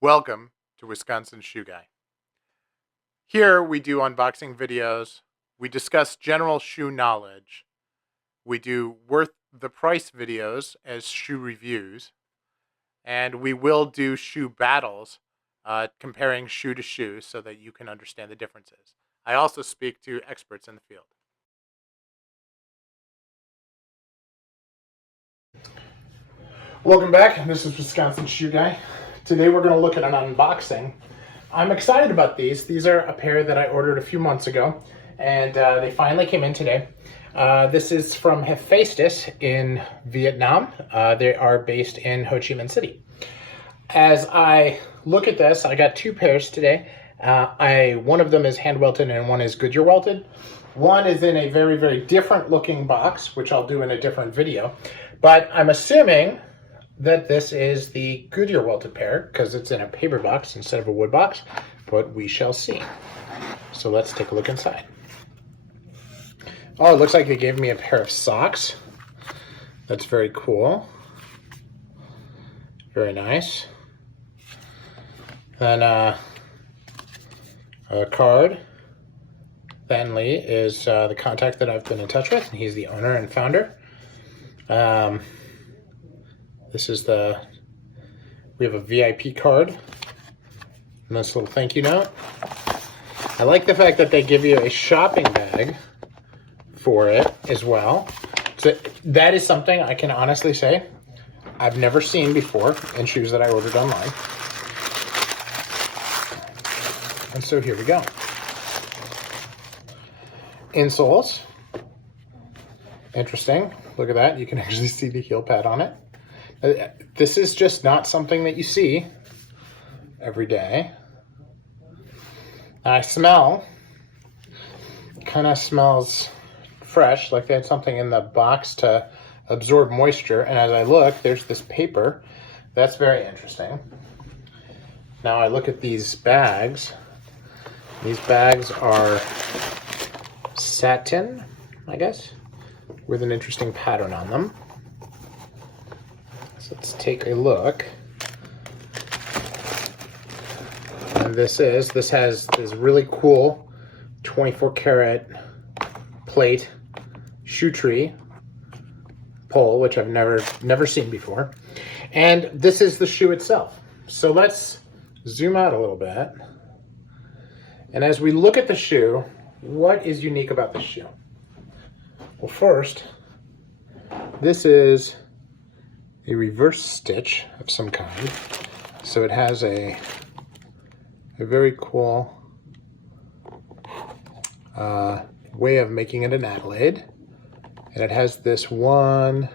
Welcome to Wisconsin Shoe Guy. Here we do unboxing videos, we discuss general shoe knowledge, we do worth the price videos as shoe reviews, and we will do shoe battles, comparing shoe to shoe so that you can understand the differences. I also speak to experts in the field. Welcome back. This is Wisconsin Shoe Guy. Today we're going to look at an unboxing. I'm excited about these. These are a pair that I ordered a few months ago, and they finally came in today. This is from Hephaestus in Vietnam. They are based in Ho Chi Minh City. As I look at this, I got two pairs today. One of them is hand welted and one is Goodyear welted. One is in a very, very different looking box, which I'll do in a different video. But I'm assuming that this is the Goodyear welted pair because it's in a paper box instead of a wood box, but we shall see. So let's take a look inside. Oh, it looks like they gave me a pair of socks. That's very cool. Very nice. And a card. Van Lee is the contact that I've been in touch with, and he's the owner and founder. This is we have a VIP card, and this little thank you note. I like the fact that they give you a shopping bag for it as well. So that is something I can honestly say I've never seen before in shoes that I ordered online. And so here we go. Insoles. Interesting. Look at that. You can actually see the heel pad on it. This is just not something that you see every day. I smell, kind of smells fresh, like they had something in the box to absorb moisture. And as I look, there's this paper. That's very interesting. Now I look at these bags. These bags are satin, I guess, with an interesting pattern on them. So let's take a look. And this has this really cool 24 karat plate shoe tree pole, which I've never seen before. And this is the shoe itself. So let's zoom out a little bit. And as we look at the shoe, what is unique about this shoe? Well, first, this is a reverse stitch of some kind. So it has a very cool way of making it an Adelaide. And it has this one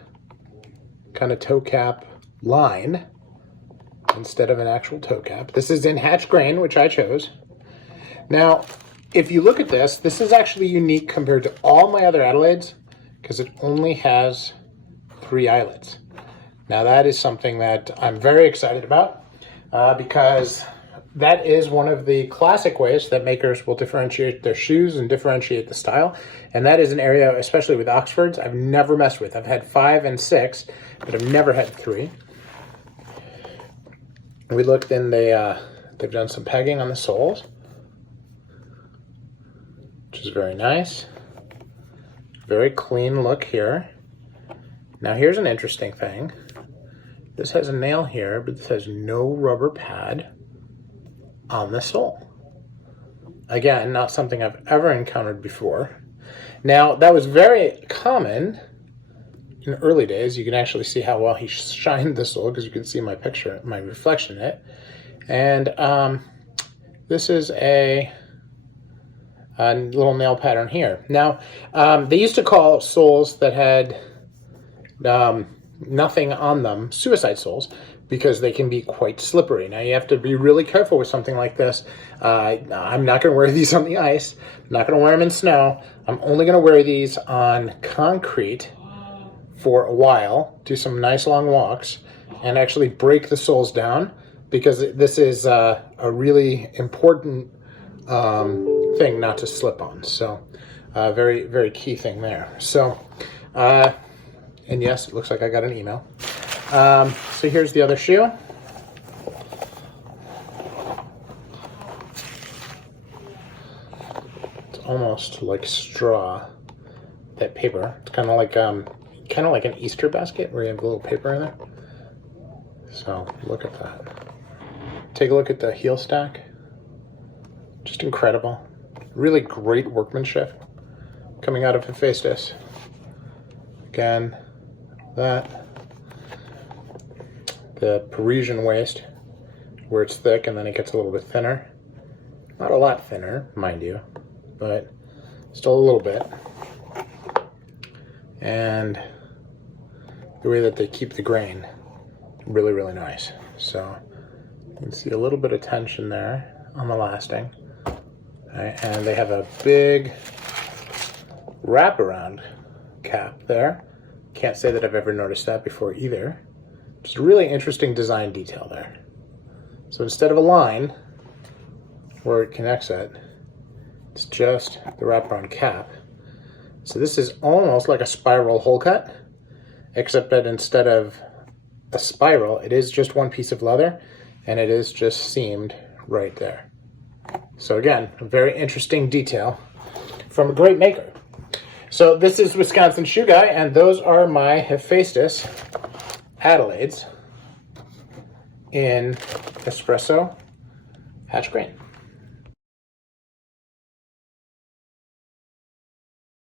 kind of toe cap line instead of an actual toe cap. This is in hatch grain, which I chose. Now, if you look at this, this is actually unique compared to all my other Adelaides because it only has 3 eyelets. Now that is something that I'm very excited about because that is one of the classic ways that makers will differentiate their shoes and differentiate the style. And that is an area, especially with Oxfords, I've never messed with. I've had 5 and 6, but I've never had 3. We looked and they've done some pegging on the soles, which is very nice. Very clean look here. Now here's an interesting thing. This has a nail here, but this has no rubber pad on the sole. Again, not something I've ever encountered before. Now, that was very common in early days. You can actually see how well he shined the sole because you can see my picture, my reflection in it. And this is a little nail pattern here. Now, they used to call soles that had nothing on them suicide soles because they can be quite slippery. Now you have to be really careful with something like this. I'm not going to wear these on the ice. I'm not going to wear them in snow. I'm only going to wear these on concrete for a while, do some nice long walks, and actually break the soles down because this is a really important thing not to slip on. So very, very key thing there. So and yes, it looks like I got an email. So here's the other shoe. almost like straw, that paper. It's kind of like an Easter basket where you have a little paper in there. So look at that. Take a look at the heel stack. Just incredible. Really great workmanship coming out of Hephaestus. Again, that. The Parisian waist, where it's thick and then it gets a little bit thinner. Not a lot thinner, mind you, but still a little bit. And the way that they keep the grain, really, really nice. So you can see a little bit of tension there on the lasting. Right, and they have a big wraparound cap there. Can't say that I've ever noticed that before either. Just a really interesting design detail there. So instead of a line where it connects it, it's just the wraparound cap. So this is almost like a spiral hole cut, except that instead of a spiral, it is just one piece of leather, and it is just seamed right there. So again, a very interesting detail from a great maker. So this is Wisconsin Shoe Guy, and those are my Hephaestus Adelaides in espresso hatch grain.